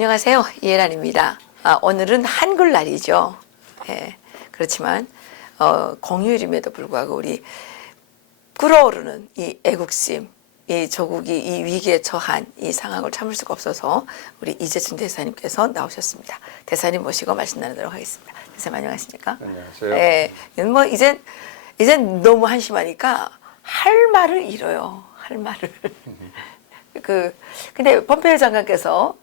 안녕하세요. 이혜란입니다. 오늘은 한글날이죠. 예, 그렇지만 공휴일임에도 불구하고 우리 끓어오르는 이 애국심, 이 조국이 이 위기에 처한 이 상황을 참을 수가 없어서 우리 이재춘 대사님께서 나오셨습니다. 대사님 모시고 말씀 나누도록 하겠습니다. 대사님 안녕하십니까? 안녕하세요. 예, 뭐 이젠 너무 한심하니까 할 말을 잃어요. 할 말을. 근데 폼페이오 장관께서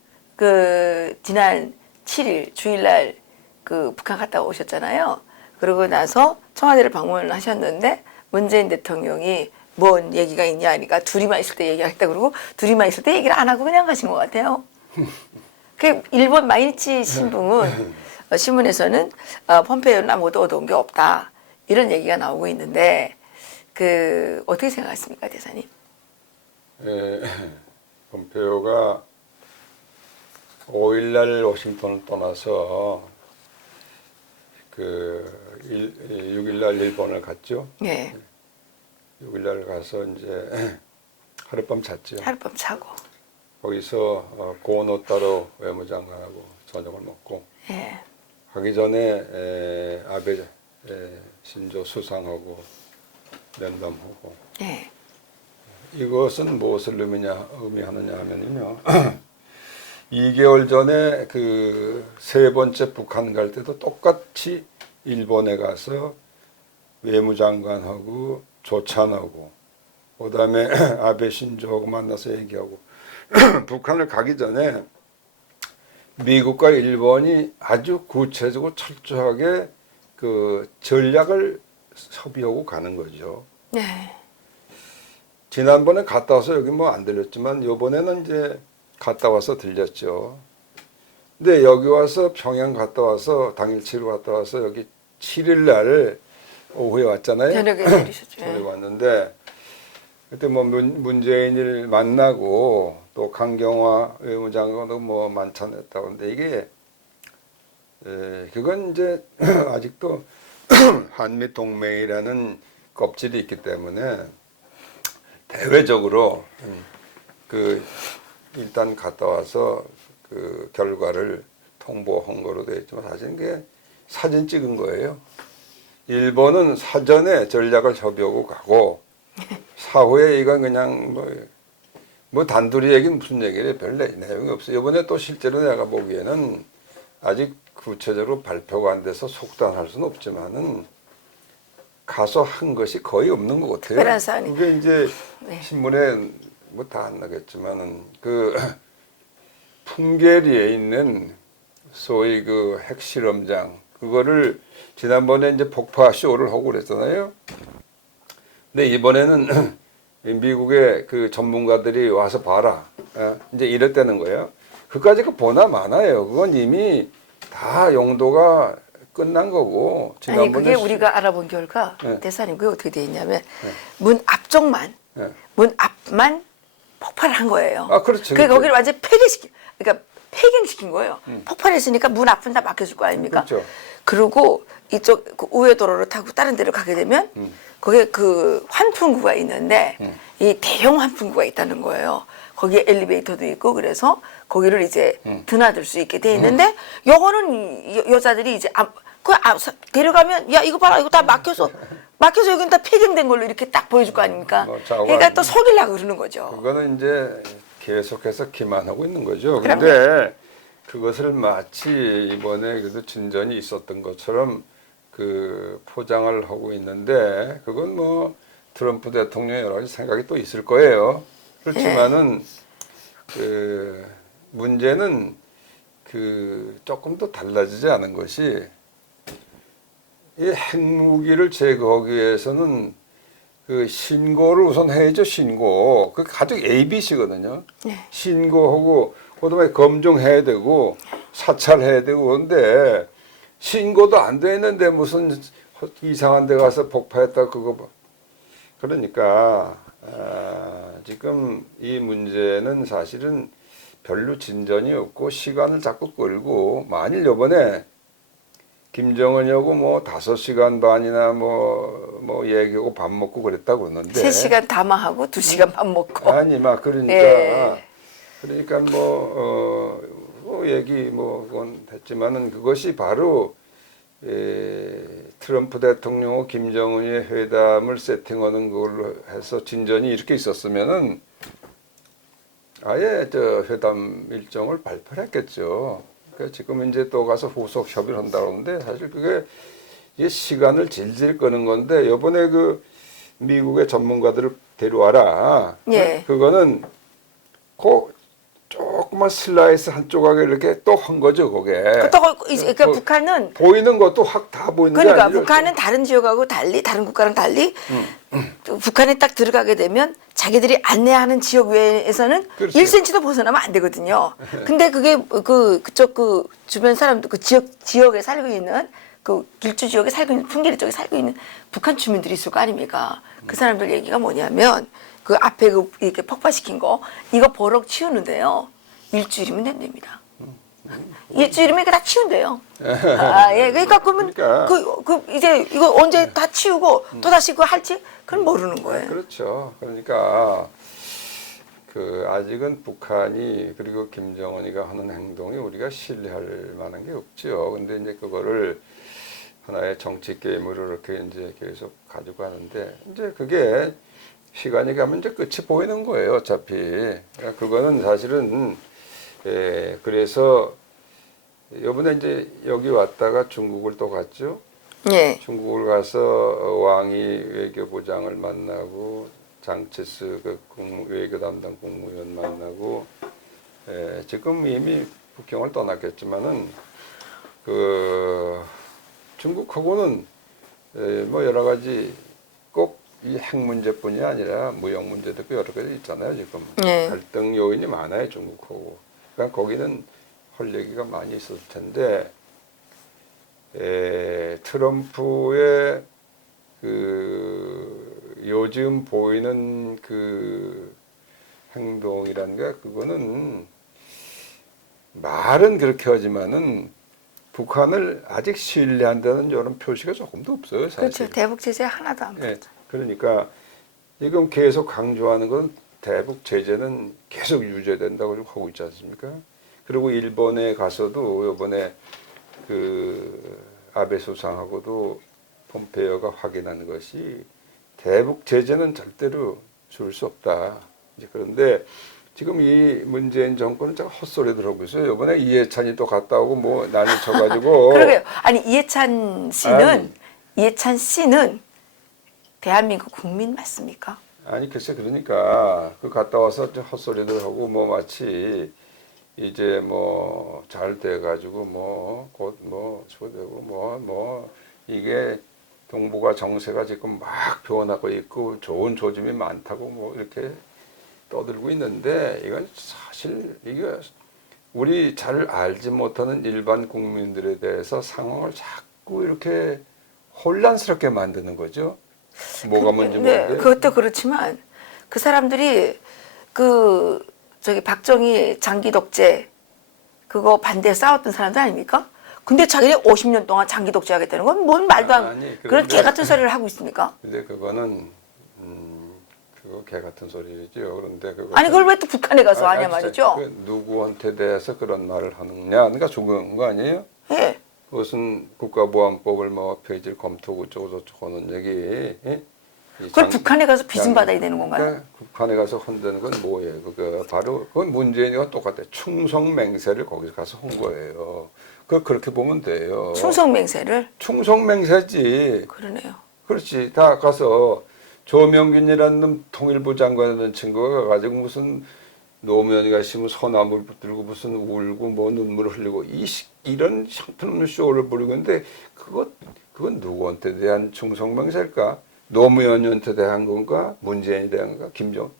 지난 7일 주일날 북한 갔다 오셨잖아요. 그러고 나서 청와대를 방문을 하셨는데 문재인 대통령이 뭔 얘기가 있냐 하니까 둘이만 있을 때 얘기하겠다 그러고 둘이만 있을 때 얘기를 안 하고 그냥 가신 것 같아요. 그 일본 마이니치 신문에서는 폼페이오는 아무것도 얻어온 게 없다 이런 얘기가 나오고 있는데 어떻게 생각하십니까, 대사님? 폼페이오가 5일날 워싱턴을 떠나서 6일날 일본을 갔죠. 네. 6일날 가서 이제 하룻밤 잤죠. 하룻밤 자고. 거기서 고노 따로 외무장관하고 저녁을 먹고 네. 가기 전에 아베 신조 수상하고 면담하고. 네. 이것은 무엇을 의미하느냐 하면요. 2개월 전에 세 번째 북한 갈 때도 똑같이 일본에 가서 외무장관하고 조찬하고 그다음에 아베 신조하고 만나서 얘기하고 북한을 가기 전에 미국과 일본이 아주 구체적으로 철저하게 전략을 협의하고 가는 거죠. 네. 지난번에 갔다 와서 여기 뭐 안 들렸지만 이번에는 이제 갔다 와서 들렸죠. 근데 여기 와서 평양 갔다 와서 당일치로 갔다 와서 여기 7일 날 오후에 왔잖아요. 저녁에 내리셨죠. 저녁에 왔는데 그때 뭐 문재인을 만나고 또 강경화 외무장관도 뭐 만찬했다고 하는데 이게 그건 이제 아직도 한미 동맹이라는 껍질이 있기 때문에 대외적으로 일단 갔다 와서 결과를 통보한 거로 되어 있지만 사실 이게 사진 찍은 거예요. 일본은 사전에 전략을 협의하고 가고 사후에 이건 그냥 뭐 단둘이 얘기는 무슨 얘기래 별 내용이 없어요. 이번에 또 실제로 내가 보기에는 아직 구체적으로 발표가 안 돼서 속단할 수는 없지만은 가서 한 것이 거의 없는 것 같아요. 특별한 사안이. 이게 이제 네. 신문에 뭐 다 안 나겠지만은 풍계리에 있는 소위 핵실험장 그거를 지난번에 이제 폭파 쇼를 하고 그랬잖아요. 근데 이번에는 미국의 전문가들이 와서 봐라. 이제 이랬다는 거예요. 그까지 보나 마나요. 그건 이미 다 용도가 끝난 거고. 아니 그게 우리가 알아본 결과 네. 대사님 그게 어떻게 돼 있냐면 네. 문 앞쪽만 네. 문 앞만 폭발을 한 거예요. 아, 그렇죠. 그러니까 거기를 완전 그러니까 폐경시킨 거예요. 폭발했으니까 문 앞은 다 막혀줄 거 아닙니까? 그렇죠. 그리고 이쪽 우회 도로를 타고 다른 데로 가게 되면 거기에 환풍구가 있는데 이 대형 환풍구가 있다는 거예요. 거기에 엘리베이터도 있고 거기를 이제 드나들 수 있게 돼 있는데 요거는 여자들이 이제 데려가면 야 이거 봐라 이거 다 막혀서 여기는 다 폐경된 걸로 이렇게 딱 보여줄 거 아닙니까? 그러니까 또 속이려고 그러는 거죠. 그거는 이제 계속해서 기만하고 있는 거죠. 그런데 그것을 마치 이번에 그래도 진전이 있었던 것처럼 포장을 하고 있는데 그건 뭐 트럼프 대통령의 여러 가지 생각이 또 있을 거예요. 그렇지만은 문제는 조금 더 달라지지 않은 것이 이 핵무기를 제거하기 위해서는 신고를 우선 해야죠. 신고. 가족 ABC거든요. 네. 신고하고 그다음에 검증해야 되고 사찰해야 되고 그런데 신고도 안 돼 있는데 무슨 이상한 데 가서 폭파했다 그거 봐. 그러니까 지금 이 문제는 사실은 별로 진전이 없고 시간을 자꾸 끌고 만일 이번에 김정은이하고 뭐 5시간 반이나 뭐 얘기하고 밥 먹고 그랬다고 그러는데 3시간 담화하고 2시간 밥 먹고 아니 막 그러니까 예. 그러니까 뭐 얘기 뭐 그건 했지만은 그것이 바로 트럼프 대통령과 김정은의 회담을 세팅하는 걸로 해서 진전이 이렇게 있었으면은 아예 저 회담 일정을 발표를 했겠죠. 그러니까 지금 이제 또 가서 후속 협의를 한다고 하는데 사실 그게 이게 시간을 질질 끄는 건데 요번에 그 미국의 전문가들을 데려와라. 예. 그거는 그 조그만 슬라이스 한 조각에 이렇게 또 한 거죠, 그게. 그러니까 북한은 보이는 것도 확 다 보이는 게 그러니까 아니라 북한은 다른 지역하고 달리 다른 국가랑 달리 북한에 딱 들어가게 되면 자기들이 안내하는 지역 외에서는 그렇죠. 1cm도 벗어나면 안 되거든요. 근데 그게 그쪽 그 주변 사람들 그 지역에 살고 있는 그 길주 지역에 살고 있는 풍계리 쪽에 살고 있는 북한 주민들이 있을 거 아닙니까? 그 사람들 얘기가 뭐냐면 그 앞에 그 이렇게 폭파시킨 거 이거 버럭 치우는데요. 일주일이면 된답니다. 일주일이면 이거 다 치운대요. 예. 그러니까 그러면 이제 이거 언제 다 치우고 또 다시 그거 할지 그건 모르는 거예요. 그렇죠. 그러니까 그 아직은 북한이 그리고 김정은이가 하는 행동이 우리가 신뢰할 만한 게 없죠. 근데 이제 그거를 하나의 정치 게임으로 이렇게 이제 계속 가지고 가는데 이제 그게 시간이 가면 이제 끝이 보이는 거예요. 어차피 그거는 사실은 그래서 이번에 이제 여기 왔다가 중국을 또 갔죠. 예. 중국을 가서 왕이 외교부장을 만나고 장체스 그 외교 담당 국무위원 만나고 지금 이미 북경을 떠났겠지만은 그 중국하고는 뭐 여러 가지 꼭 이 핵 문제뿐이 아니라 무역 문제도 여러 가지 있잖아요. 지금 예. 갈등 요인이 많아요. 중국하고. 그러니까 거기는 할 얘기가 많이 있었을 텐데 트럼프의 그 요즘 보이는 그 행동이라는 게 그거는 말은 그렇게 하지만은 북한을 아직 신뢰한다는 이런 표시가 조금도 없어요. 사실. 그렇죠. 대북 제재 하나도 안 받죠. 그러니까 지금 계속 강조하는 건 대북 제재는 계속 유지된다고 하고 있지 않습니까? 그리고 일본에 가서도 이번에 그 아베 수상하고도 폼페이오가 확인한 것이 대북 제재는 절대로 줄 수 없다. 이제 그런데 지금 이 문재인 정권은 제가 헛소리들 하고 있어요. 이번에 이해찬이 또 갔다 오고 뭐 난리 쳐가지고. 그러게요. 아니 이해찬 씨는 대한민국 국민 맞습니까? 아니 글쎄 그러니까 그 갔다 와서 좀 헛소리들 하고 뭐 마치 이제 뭐 잘 돼가지고 뭐 곧 뭐 초되고 뭐 이게 동북아 정세가 지금 막 변하고 있고 좋은 조짐이 많다고 뭐 이렇게 떠들고 있는데 이건 사실 이게 우리 잘 알지 못하는 일반 국민들에 대해서 상황을 자꾸 이렇게 혼란스럽게 만드는 거죠. 뭐가 뭔지 모르게. 그것도 그렇지만 그 사람들이 그 저기 박정희 장기 독재 그거 반대에 싸웠던 사람들 아닙니까? 근데 자기네 50년 동안 장기 독재하겠다는 건 뭔 말도 안 그런 개 같은 소리를 하고 있습니까? 근데 그거는 그거 개 같은 소리죠. 그런데 그거 아니 그걸 왜 또 북한에 가서 하냐 말이죠. 그 누구한테 대해서 그런 말을 하느냐, 그러니까 중요한 거 아니에요? 예. 그것은 국가보안법을 뭐 폐지를 검토하고 어쩌고 저쩌고 하는 얘기. 예? 그걸 북한에 가서 빚은 받아야 되는 건가요? 그러니까 북한에 가서 한다는 건 뭐예요? 그거 바로 그건 문재인이가 똑같아. 충성맹세를 거기서 가서 한 거예요. 그렇게 보면 돼요. 충성맹세를? 충성맹세지. 그러네요. 그렇지. 다 가서 조명균이라는 놈 통일부 장관이라는 친구가 가가지고 무슨 노무현이가 심은 소나무를 붙들고 무슨 울고 뭐 눈물을 흘리고 이런 형편없는 쇼를 부르고 있는데 그건 누구한테 대한 충성맹세일까? 노무현한테 대한 건가? 문재인에 대한 건가? 김정은?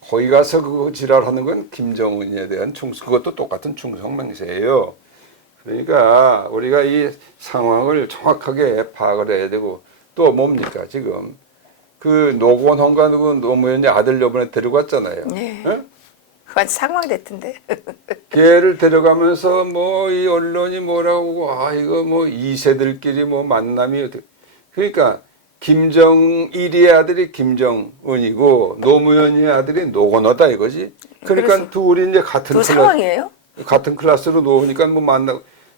거기 가서 그거 지랄하는 건 김정은에 대한 그것도 똑같은 충성맹세예요. 그러니까 우리가 이 상황을 정확하게 파악을 해야 되고 또 뭡니까 지금 그 노건헌과 누구 노무현이 아들 요번에 데려갔잖아요. 네. 네? 그건 상황됐던데. 걔를 데려가면서 뭐 이 언론이 뭐라고 이거 뭐 2세들끼리 뭐 만남이 어떻게 그러니까 김정일의 아들이 김정은이고 노무현의 아들이 노건호다 이거지. 그러니까 그래서 둘이 이제 같은 두 상황이에요? 같은 클래스로 놓으니까 뭐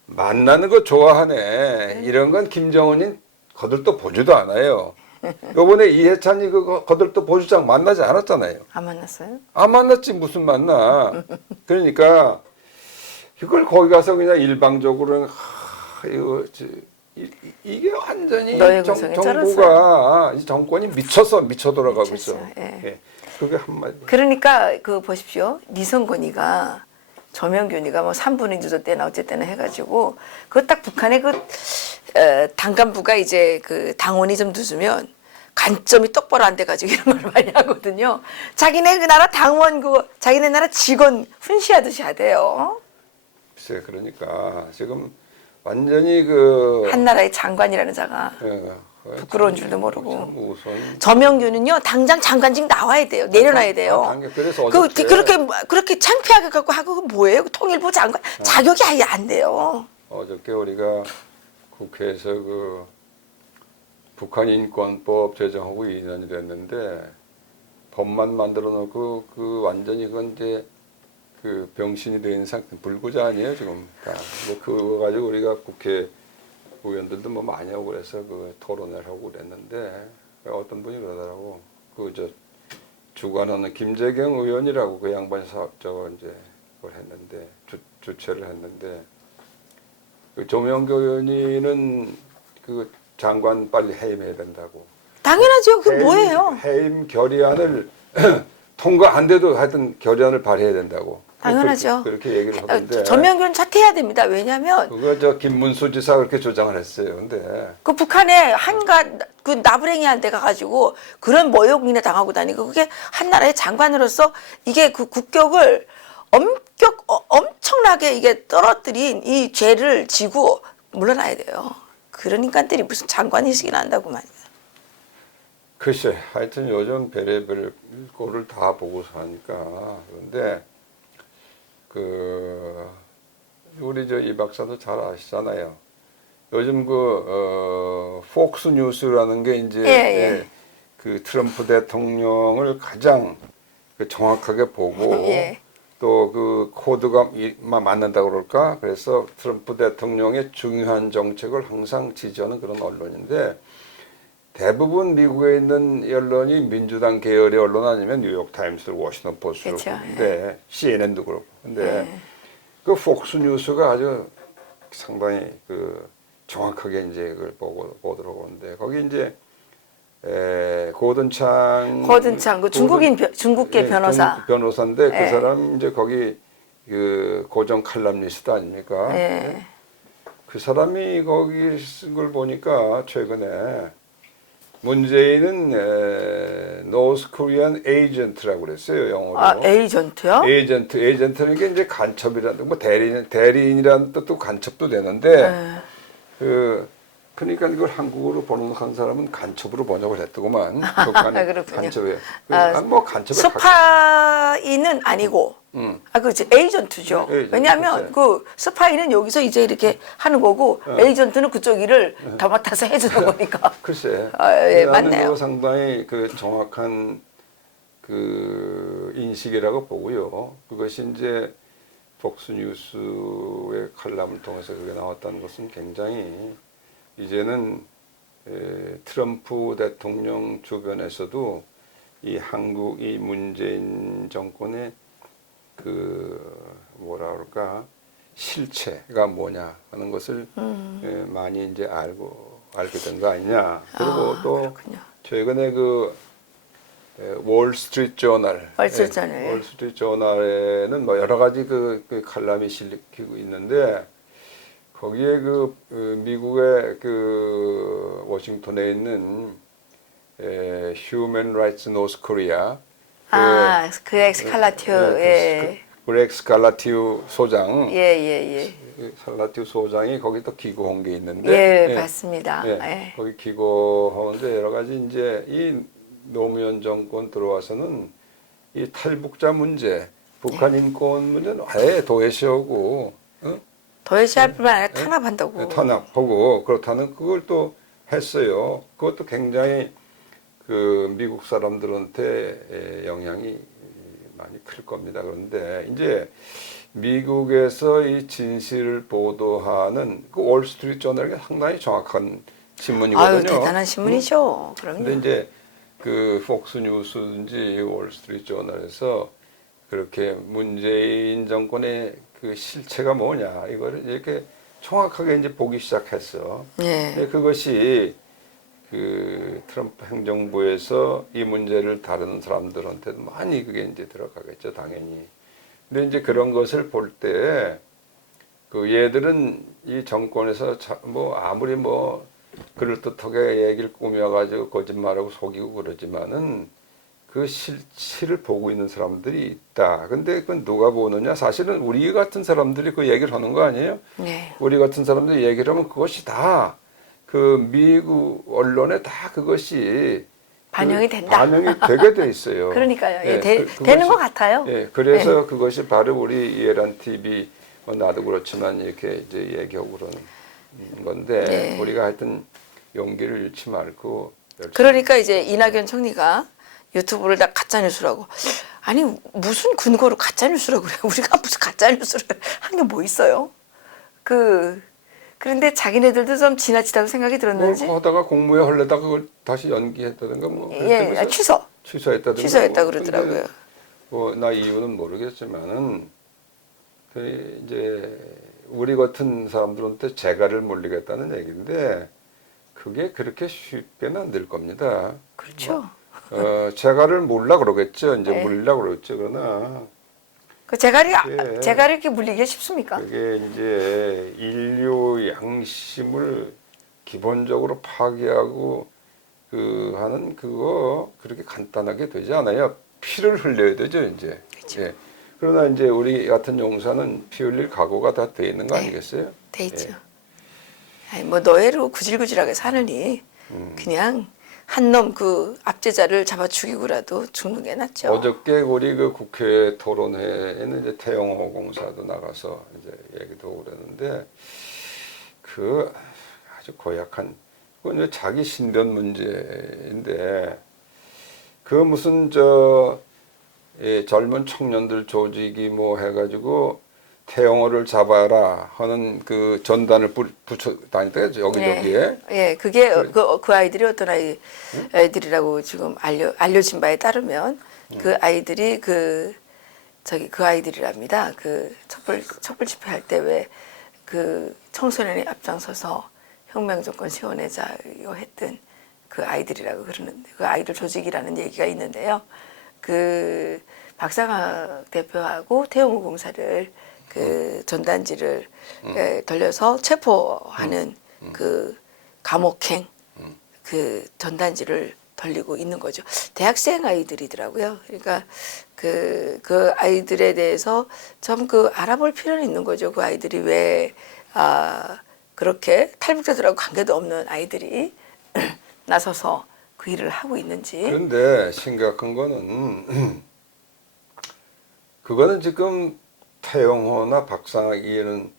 만나는 거 좋아하네. 이런 건 김정은이 거들떠 보지도 않아요. 요번에 이해찬이 그 거들떠 보주장 만나지 않았잖아요. 안 만났어요? 안 만났지 무슨 만나. 그러니까 이걸 거기 가서 그냥 일방적으로 이게 완전히 너의 구성에 정부가 이 정권이 미쳐 돌아가고 있어. 미쳤어요. 예. 예. 그게 한마디. 그러니까 그 보십시오. 니성건이가 저명균이가 뭐 3분의 유조 때나 어쨌든 해가지고 그 딱 북한의 그 당간부가 이제 그 당원이 좀 늦으면 관점이 똑바로 안 돼가지고 이런 걸 많이 하거든요. 자기네 그 나라 당원 그 자기네 나라 직원 훈시하듯이 하대요. 글쎄 그러니까 지금 완전히 그 한 나라의 장관이라는 자가 부끄러운 줄도 모르고. 참 우선 저명균은요 당장 장관직 나와야 돼요. 내려놔야 돼요. 그래서 그렇게 창피하게 갖고 하고 뭐예요? 통일부 장관 자격이 아예 안 돼요. 어저께 우리가 국회에서 그 북한 인권법 제정하고 2년이 됐는데 법만 만들어 놓고 그 완전히 그건 이제 그 병신이 된 상태 불구자 아니에요 지금 다. 뭐 그거 가지고 우리가 국회 의원들도 뭐 많이 하고 그래서 그 토론을 하고 그랬는데 어떤 분이 그러더라고 그 저 주관하는 김재경 의원이라고 그 양반이 저거 이제 그걸 했는데 주최를 했는데 그 조명교 의원이는 그 장관 빨리 해임해야 된다고. 당연하죠. 그게 뭐예요? 해임 결의안을 통과 안 돼도 하여튼 결의안을 발의해야 된다고. 당연하죠. 그렇게 얘기를 하던데. 저명균 사퇴해야 됩니다. 왜냐하면 그거 저 김문수 지사 그렇게 조장을 했어요. 근데 그 북한에 한가 그 나부랭이한테 가가지고 그런 모욕이나 당하고 다니고 그게 한 나라의 장관으로서 이게 그 국격을 엄청나게 이게 떨어뜨린 이 죄를 지고 물러나야 돼요. 그런 인간들이 무슨 장관이시긴 한다고 말이야. 글쎄, 하여튼 요즘 별의별 꼴을 다 보고서 하니까 그런데 그 우리 저 이 박사도 잘 아시잖아요. 요즘 그 폭스 뉴스라는 게 이제 예. 그 트럼프 대통령을 가장 그 정확하게 보고 예. 또 그 코드가 맞는다 그럴까? 그래서 트럼프 대통령의 중요한 정책을 항상 지지하는 그런 언론인데 대부분 미국에 있는 언론이 민주당 계열의 언론 아니면 뉴욕 타임스, 워싱턴 포스트로 그렇죠. 보는데 CNN도 그렇고. 근데 그 폭스 뉴스가 아주 상당히 그 정확하게 이제 그걸 보도록 하는데 거기 이제 고든창 그 중국계 변호사. 변호사인데 그 예. 사람 이제 거기 그 고정 칼럼니스트 아닙니까? 예. 그 사람이 거기 쓴 걸 보니까 최근에 문재인은 노스 코리안 에이전트라고 그랬어요 영어로. 아 에이전트요? 에이전트는 게 이제 간첩이라는 뭐 대리인이라는 뜻도 간첩도 되는데 그러니까 이걸 한국어로 번역한 사람은 간첩으로 번역을 했더구만. 그렇군요. 간첩이에요. 뭐 간첩의 스파이는 아니고. 그렇지 에이전트죠. 왜냐하면 그 스파이는 여기서 이제 이렇게 하는 거고 에이전트는 그쪽 일을 더 맡아서 해주는 거니까. 글쎄. 예, 맞네요. 그거 상당히 그 정확한 그 인식이라고 보고요. 그것이 이제 폭스뉴스의 칼럼을 통해서 그게 나왔다는 것은 굉장히 이제는 트럼프 대통령 주변에서도 이 한국 이 문재인 정권의 그 뭐라 그럴까 실체가 뭐냐 하는 것을 많이 이제 알게 된 거 아니냐. 그리고 또 그렇군요. 최근에 그 월스트리트 저널, 월스트리트 저널에는 뭐 여러 가지 그 칼럼이 실리고 있는데 거기에 그 미국의 그 워싱턴에 있는 Human Rights North Korea 그렉 스칼라티오 그렉 스칼라티오 소장 예. 스칼라티오 소장이 거기 또 기고한 게 있는데 맞습니다. 거기 기고하는데 여러 가지 이제 이 노무현 정권 들어와서는 이 탈북자 문제, 북한 인권 문제는 아예 도외시하고 도외시할 뿐만 아니라 탄압한다고. 탄압하고 그렇다는 그걸 또 했어요. 그것도 굉장히 그 미국 사람들한테 영향이 많이 클 겁니다. 그런데 이제 미국에서 이 진실을 보도하는 그 월스트리트 저널이 상당히 정확한 신문이거든요. 아유, 대단한 신문이죠. 근데 그럼요. 이제 그 폭스뉴스든지 월스트리트 저널에서 그렇게 문재인 정권의 그 실체가 뭐냐 이거를 이렇게 정확하게 이제 보기 시작했어. 예. 근데 그것이 그 트럼프 행정부에서 이 문제를 다루는 사람들한테도 많이 그게 이제 들어가겠죠, 당연히. 근데 이제 그런 것을 볼 때 그 얘들은 이 정권에서 뭐 아무리 뭐 그럴듯하게 얘기를 꾸며가지고 거짓말하고 속이고 그러지만은 그 실체를 보고 있는 사람들이 있다. 근데 그건 누가 보느냐? 사실은 우리 같은 사람들이 그 얘기를 하는 거 아니에요? 네. 우리 같은 사람들이 얘기를 하면 그것이 다 그 미국 언론에 다 그것이 반영이 된다. 반영이 되게 돼 있어요. 그러니까요. 예, 그것이- 되는 것 같아요. 예, 그래서 그것이 바로 우리 이해란 TV 뭐 나도 그렇지만 이렇게 이제 얘기하고 그러는 건데 예. 우리가 하여튼 용기를 잃지 말고 열심히 그러니까 이제 이낙연 총리가 유튜브를 다 가짜 뉴스라고. 아니 무슨 근거로 가짜 뉴스라고 그래? 우리가 무슨 가짜 뉴스를 한 게 뭐 있어요? 그런데 자기네들도 좀 지나치다고 생각이 뭐 들었는지. 하다가 공무에 헐레다가 그걸 다시 연기했다든가 뭐 예, 취소했다든가 취소했다 뭐 그러더라고요. 나 이유는 모르겠지만은 그 이제 우리 같은 사람들한테 재갈을 물리겠다는 얘기인데 그게 그렇게 쉽게는 안 될 겁니다. 그렇죠. 재갈을 물라 그러겠죠. 이제 네. 물라 그러겠죠. 그러나 그 제갈이 예. 제갈이 이렇게 물리기가 쉽습니까? 그게 이제 인류 양심을 기본적으로 파괴하고 그 하는 그거 그렇게 간단하게 되지 않아요. 피를 흘려야 되죠, 이제. 그렇죠. 예. 그러나 이제 우리 같은 용사는 피 흘릴 각오가 다 돼 있는 거 네. 아니겠어요? 돼 있죠. 예. 아니, 뭐 노예로 구질구질하게 사느니 그냥 한 놈 그 압제자를 잡아 죽이고라도 죽는 게 낫죠. 어저께 우리 그 국회 토론회에는 이제 태영호 공사도 나가서 이제 얘기도 그랬는데 그 아주 고약한 그건 이제 자기 신변 문제인데 그 무슨 젊은 청년들 조직이 뭐 해가지고 태영호를 잡아라 하는 그 전단을 붙여 다니다가 여기저기에 예, 그게 그 아이들이 어떤 아이들이라고 지금 알려진 바에 따르면 그 아이들이 그 아이들이랍니다. 그 촛불 집회할 때 왜 그 청소년이 앞장서서 혁명 정권 시원해자요 했던 그 아이들이라고 그러는데 그 아이들 조직이라는 얘기가 있는데요. 그 박상학 대표하고 태영호 공사를 그 전단지를 돌려서 체포하는 그 감옥행 그 전단지를 돌리고 있는 거죠. 대학생 아이들이더라고요. 그러니까 그 아이들에 대해서 좀 그 알아볼 필요는 있는 거죠. 그 아이들이 왜 그렇게 탈북자들하고 관계도 없는 아이들이 나서서 그 일을 하고 있는지. 그런데 심각한 거는 그거는 지금 태영호나 박상학 이에는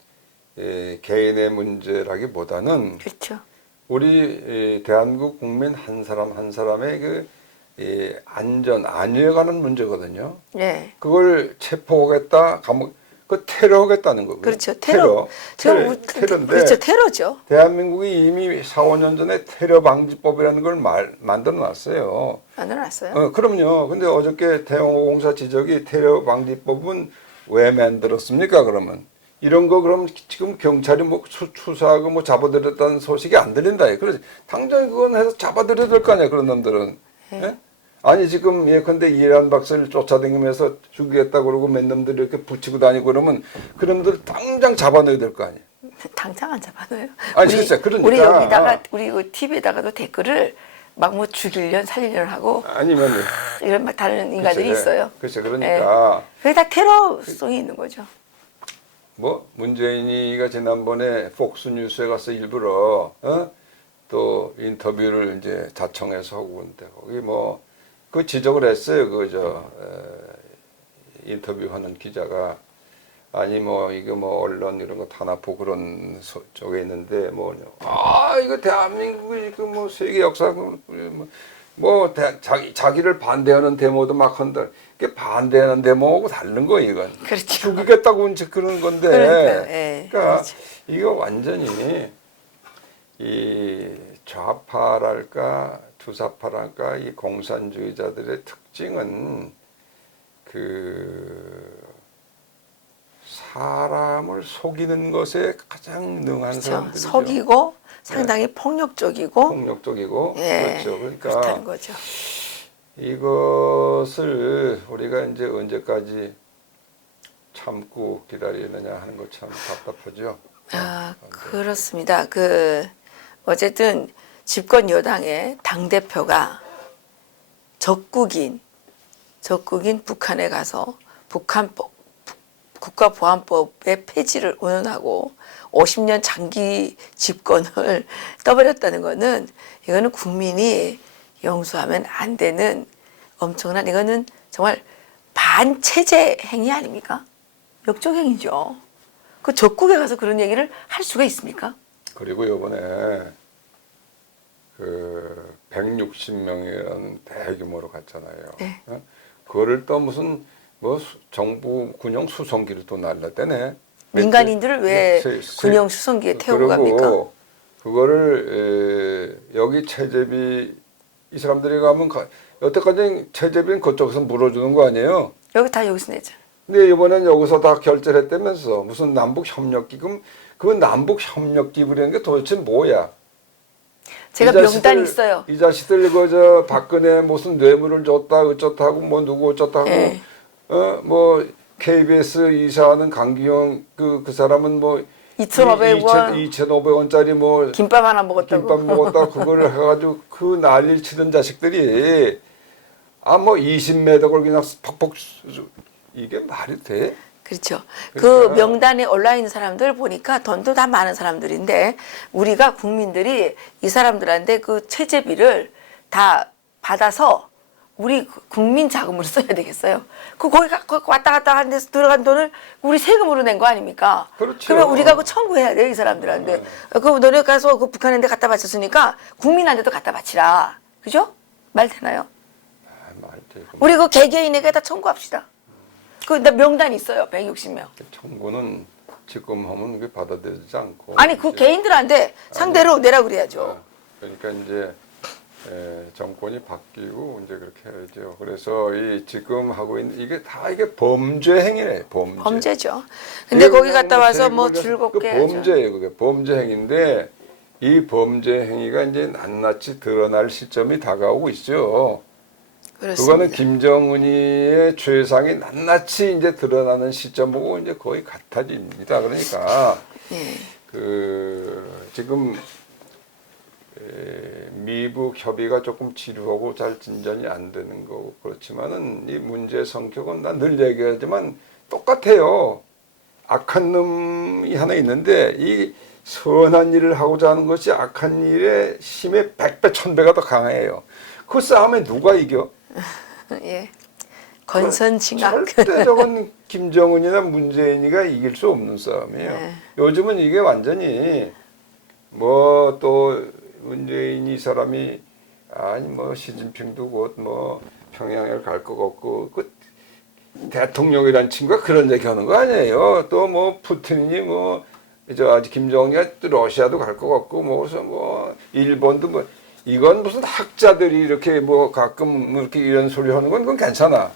개인의 문제라기보다는 그렇죠. 우리 대한민국 국민 한 사람 한 사람의 그 안위에 관한 문제거든요. 예. 그걸 체포하겠다, 감옥, 그 테러하겠다는 거고요. 그렇죠. 테러인데. 그렇죠. 테러죠. 대한민국이 이미 4, 5년 전에 테러 방지법이라는 걸 만들어 놨어요. 만들어놨어요. 그럼요. 근데 어저께 태영호 공사 지적이 테러 방지법은 왜 만들었습니까? 그러면 이런 거 그럼 지금 경찰이 뭐 수사하고 뭐 잡아들였다는 소식이 안 들린다. 그래서 당장 그건 해서 잡아들여야 될 거 아니야. 그런 놈들은. 예? 아니 지금 예컨대 이해란 박사를 쫓아다니면서 죽이겠다 그러고 몇 놈들이 이렇게 붙이고 다니고 그러면 그 놈들 당장 잡아내야 될 거 아니에요. 당장 안 잡아놔요. 아니 진짜 그러니까 우리 여기다가 우리 그 TV에다가도 댓글을 막 뭐 죽이려는 살리려는 하고 아니면 이런 막 다른 인간들이 글쎄, 있어요. 그렇죠. 그러니까 그게 다 테러성이 있는 거죠. 뭐 문재인이가 지난번에 폭스뉴스에 가서 일부러 또 인터뷰를 이제 자청해서 하고 그런데 거기 뭐 그 지적을 했어요. 인터뷰하는 기자가 아니 뭐 이게 뭐 언론 이런 거 탄압하고 그런 쪽에 있는데 뭐 이거 대한민국이 그 뭐 세계 역사 자기를 반대하는 데모도 막 한다. 이게 반대하는 데모하고 다른 거 이건. 그렇죠. 죽이겠다고 이제 그런 건데. 그러니까요. 예, 그러니까 그렇죠. 이거 완전히 이 좌파랄까 투사파랄까 이 공산주의자들의 특징은 그 사람을 속이는 것에 가장 능한 그렇죠. 사람들이죠. 속이고 상당히 폭력적이고 폭력적이고 예, 그렇죠. 그러니까 그렇다는 거죠. 이것을 우리가 이제 언제까지 참고 기다리느냐 하는 거 참 답답하죠. 아, 그렇습니다. 어쨌든 집권 여당의 당 대표가 적국인 북한에 가서 국가보안법의 폐지를 운운하고 50년 장기 집권을 떠버렸다는 거는 이거는 국민이 용서하면 안 되는 엄청난 이거는 정말 반체제 행위 아닙니까? 역적행위죠. 그 적국에 가서 그런 얘기를 할 수가 있습니까? 그리고 이번에 그 160명이라는 대규모로 갔잖아요. 네. 어? 그거를 또 무슨 뭐 정부 군용 수송기를 또 날랐대네. 민간인들을 왜 군용 수송기에 태우고 갑니까? 그리고 그거를 여기 채제비 이 사람들이 가면 여태까지 채제비는 그쪽에서 물어주는 거 아니에요? 여기 다 여기서 내죠. 근데 이번엔 여기서 다 결제를 했다면서 무슨 남북협력기금 그 남북협력기금이라는 게 도대체 뭐야? 제가 이 자식들, 명단이 있어요. 이 자식들 그저 박근혜 무슨 뇌물을 줬다 어쩌다고 뭐 누구 어쩌다고 네. 뭐 KBS 이사하는 강기영 그 사람은 뭐 2,500원 2,500원짜리 뭐 김밥 하나 먹었다고. 김밥 먹었다 그거를 해가지고 그 난리를 치던 자식들이 뭐 20매덕을 그냥 퍽퍽 이게 말이 돼? 그렇죠. 그러니까. 그 명단에 올라 있는 사람들 보니까 돈도 다 많은 사람들인데 우리가 국민들이 이 사람들한테 그 체제비를 다 받아서 우리 국민 자금으로 써야 되겠어요. 거기 왔다 갔다 하는 데서 들어간 돈을 우리 세금으로 낸 거 아닙니까? 그렇죠. 그러면 우리가 그 청구해야 돼요, 이 사람들한테. 그 너네 가서 그 북한한테 갖다 바쳤으니까 국민한테도 갖다 바치라. 그죠? 말 되나요? 말 되고. 우리 그 개개인에게다 청구합시다. 그 명단이 있어요, 160명. 청구는 지금 하면 그게 받아들이지 않고. 아니 그 개인들한테 상대로 내라 그래야죠. 그러니까 이제 정권이 바뀌고 이제 그렇게 해야죠. 그래서 이 지금 하고 있는 이게 다 이게 범죄 행위네, 범죄. 범죄죠. 근데 거기 그냥 갔다 와서 뭐 제국을 즐겁게 그 해야죠. 범죄예요, 그게 범죄 행위인데 이 범죄 행위가 이제 낱낱이 드러날 시점이 다가오고 있죠. 그렇습니다. 그거는 김정은이의 죄상이 낱낱이 이제 드러나는 시점하고 이제 거의 같아집니다. 그러니까 예. 지금 미북 협의가 조금 지루하고 잘 진전이 안 되는 거고 그렇지만은 이 문제의 성격은 난 늘 얘기하지만 똑같아요. 악한 놈이 하나 있는데 이 선한 일을 하고자 하는 것이 악한 일의 힘의 100배, 1000배가 더 강해요. 그 싸움에 누가 이겨? 예. 건선징악. 절대 저건 김정은이나 문재인이가 이길 수 없는 싸움이에요. 네. 요즘은 이게 완전히 뭐 또 문재인이 사람이 아니 뭐 시진핑도 곧 뭐 평양에 갈 것 같고 그 대통령이란 친구가 그런 얘기 하는 거 아니에요. 또 뭐 푸틴이 뭐 아직 김정은이가 또 러시아도 갈 것 같고 뭐 일본도 뭐 이건 무슨 학자들이 이렇게 뭐 가끔 이렇게 이런 소리 하는 건 그건 괜찮아.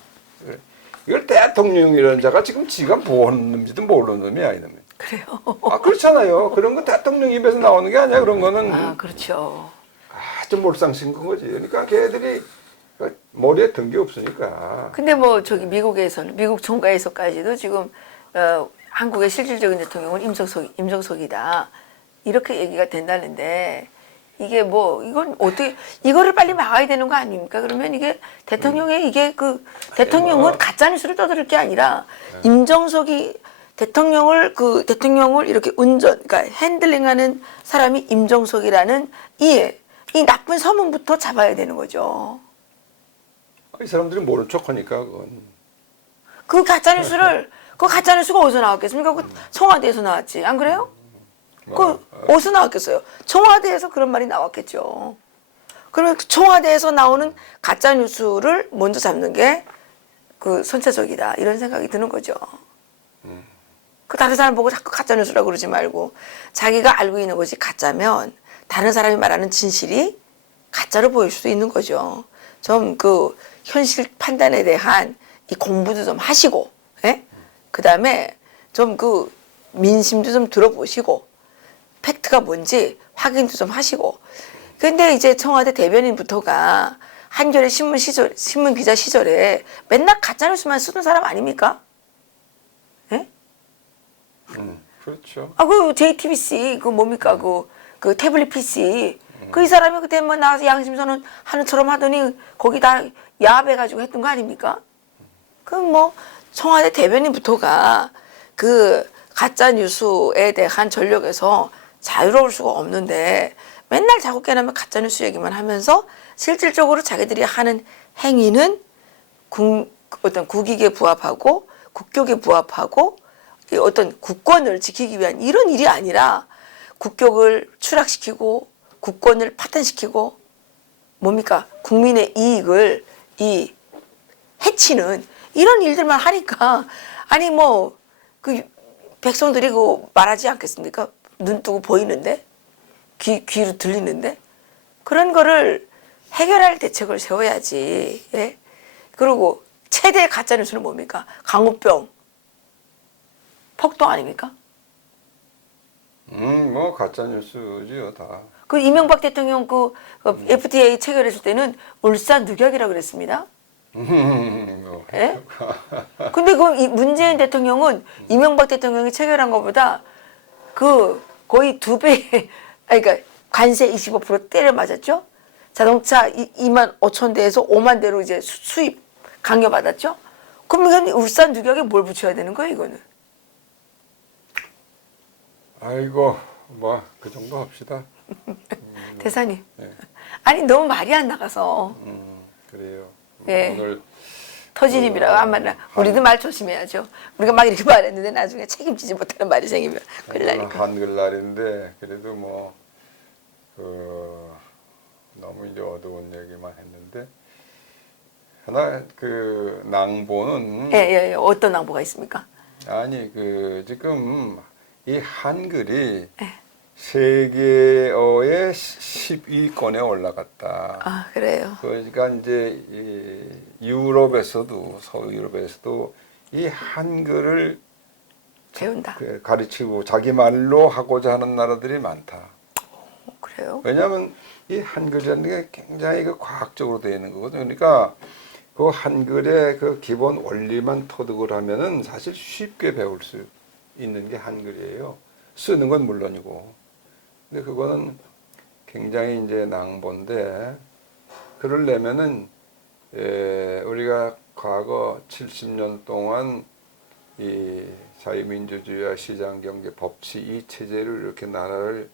이걸 대통령이라는 자가 지금 지가 뭐 하는 놈인지도 모르는 놈이야, 이놈이. 그래요. 아, 그렇잖아요. 그런 거 대통령 입에서 나오는 게 아니야, 그런 거는. 아, 그렇죠. 아주 몰상식한 거지. 그러니까 걔들이 머리에 든 게 없으니까. 근데 뭐 미국에서는 미국 총가에서까지도 지금 한국의 실질적인 대통령은 임종석이다. 이렇게 얘기가 된다는데 이게 뭐 이건 어떻게 이거를 빨리 막아야 되는 거 아닙니까? 그러면 이게 대통령의 이게 그 대통령은 가짜 뉴스를 떠들 게 아니라 임종석이 대통령을 이렇게 그러니까 핸들링하는 사람이 임종석이라는 이 나쁜 소문부터 잡아야 되는 거죠. 이 사람들이 모른 척하니까 그건. 그 가짜 뉴스가 어디서 나왔겠습니까? 그 청와대에서 나왔지, 안 그래요? 그 어디서 나왔겠어요? 청와대에서 그런 말이 나왔겠죠. 그러면 청와대에서 나오는 가짜 뉴스를 먼저 잡는 게 그 선체적이다 이런 생각이 드는 거죠. 그 다른 사람 보고 자꾸 가짜 뉴스라고 그러지 말고 자기가 알고 있는 것이 가짜면 다른 사람이 말하는 진실이 가짜로 보일 수도 있는 거죠. 좀 그 현실 판단에 대한 이 공부도 좀 하시고, 예? 그 다음에 좀 그 민심도 좀 들어보시고, 팩트가 뭔지 확인도 좀 하시고. 근데 이제 청와대 대변인부터가 한겨레 신문 기자 시절에 맨날 가짜뉴스만 쓰던 사람 아닙니까? 예? 그렇죠. 아, 그 JTBC, 그 뭡니까? 그 태블릿 PC. 그 이 사람이 그때 뭐 나와서 양심선언 하는처럼 하더니 거기 다 야합해가지고 했던 거 아닙니까? 그럼 뭐 청와대 대변인부터가 그 가짜 뉴스에 대한 전력에서 자유로울 수가 없는데 맨날 자꾸 깨나면 가짜 뉴스 얘기만 하면서 실질적으로 자기들이 하는 행위는 어떤 국익에 부합하고 국격에 부합하고 이 어떤 국권을 지키기 위한 이런 일이 아니라 국격을 추락시키고 국권을 파탄시키고 뭡니까 국민의 이익을 이 해치는 이런 일들만 하니까 아니 뭐 그 백성들이 그 말하지 않겠습니까? 눈 뜨고 보이는데 귀로 들리는데 그런 거를 해결할 대책을 세워야지. 예? 그리고 최대 가짜 뉴스는 뭡니까? 강우병 폭도 아닙니까? 뭐 가짜 뉴스지요 다. 그 이명박 대통령 그 FTA 체결했을 때는 울산 늑약이라고 그랬습니다. 예? 근데 그 문재인 대통령은 이명박 대통령이 체결한 것보다 그 거의 2배, 그러니까 관세 25% 때려 맞았죠. 자동차 2만 5천 대에서 5만 대로 이제 수입 강요받았죠. 그럼 이건 울산 늑약에 뭘 붙여야 되는 거예요, 이거는? 아이고 뭐 그 정도 합시다. 대사님. 네. 아니 너무 말이 안 나가서 그래요. 예. 오늘 터진입이라고 안 말나. 우리도 말 조심해야죠. 우리가 막 이렇게 말했는데 나중에 책임지지 못하는 말이 생기면 큰일 오늘 나니까. 한글날인데 그래도 뭐 너무 이제 어두운 얘기만 했는데 하나 그 낭보는 예. 어떤 낭보가 있습니까? 아니 그 지금 이 한글이 예. 세계어의 10위권에 올라갔다. 아, 그래요. 그러니까 이제 이 유럽에서도 서유럽에서도 이 한글을 배운다. 가르치고 자기 말로 하고자 하는 나라들이 많다. 그래요? 왜냐하면 이 한글이라는 게 굉장히 그 과학적으로 되어 있는 거거든요. 그러니까 그 한글의 그 기본 원리만 터득을 하면은 사실 쉽게 배울 수 있는 게 한글이에요. 쓰는 건 물론이고. 근데 그거는 굉장히 이제 낭보인데 그러려면은 우리가 과거 70년 동안 이 자유민주주의와 시장경제 법치 이 체제를 이렇게 나라를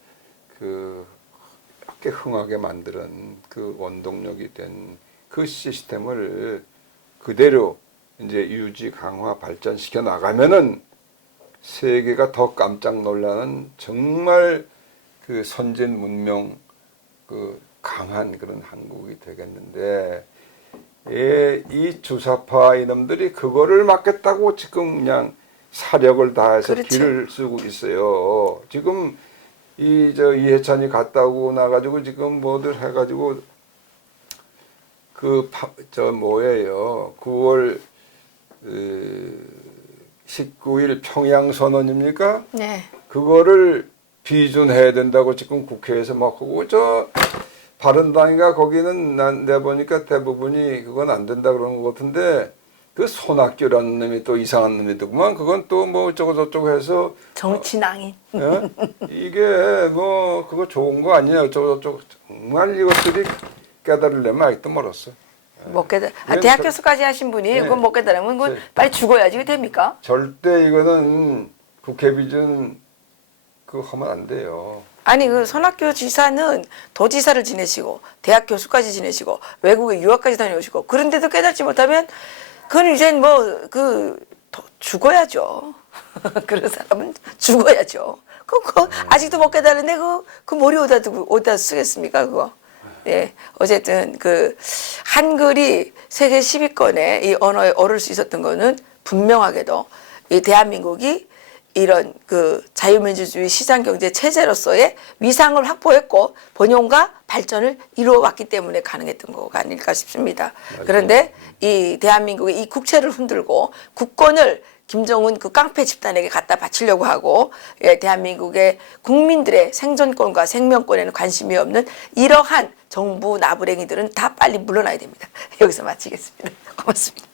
그렇게 흥하게 만드는 그 원동력이 된 그 시스템을 그대로 이제 유지 강화 발전시켜 나가면은 세계가 더 깜짝 놀라는 정말 그 선진 문명 그 강한 그런 한국이 되겠는데 이 주사파 이놈들이 그거를 막겠다고 지금 그냥 사력을 다해서 그렇죠. 길을 쓰고 있어요. 지금 이해찬이 갔다 오고 나가지고 지금 뭐들 해가지고 뭐예요? 9월 19일 평양선언입니까? 네. 그거를 비준해야 된다고 지금 국회에서 막 하고 바른당인가 거기는 내가 보니까 대부분이 그건 안 된다 그러는 것 같은데 그 손학규라는 놈이 또 이상한 놈이더구만 그건 또 뭐 어쩌고 저쩌고 해서 정치낭인. 예? 이게 뭐 그거 좋은 거 아니냐 어쩌고 저쩌고 정말 이것들이 깨달으려면 아직도 멀었어. 못 깨달. 왜 대학 저- 교수까지 하신 분이 네. 그건 못 깨달으면 그건 네. 빨리 죽어야지 이게 됩니까? 절대 이거는 국회 비준 그거 하면 안 돼요. 아니 그 손학규 지사는 도지사를 지내시고 대학 교수까지 지내시고 외국에 유학까지 다녀오시고 그런데도 깨닫지 못하면 그건 이제 뭐 그 죽어야죠. 그런 사람은 죽어야죠. 그거 아직도 못 깨달은데 그 머리 어디다 쓰겠습니까 그거. 예, 어쨌든 그 한글이 세계 10위권에 이 언어에 오를 수 있었던 거는 분명하게도 이 대한민국이 이런 그 자유민주주의 시장경제 체제로서의 위상을 확보했고 번영과 발전을 이루어왔기 때문에 가능했던 거가 아닐까 싶습니다. 그런데 이 대한민국의 이 국채를 흔들고 국권을 김정은 그 깡패 집단에게 갖다 바치려고 하고 예, 대한민국의 국민들의 생존권과 생명권에는 관심이 없는 이러한 정부 나부랭이들은 다 빨리 물러나야 됩니다. 여기서 마치겠습니다. 고맙습니다.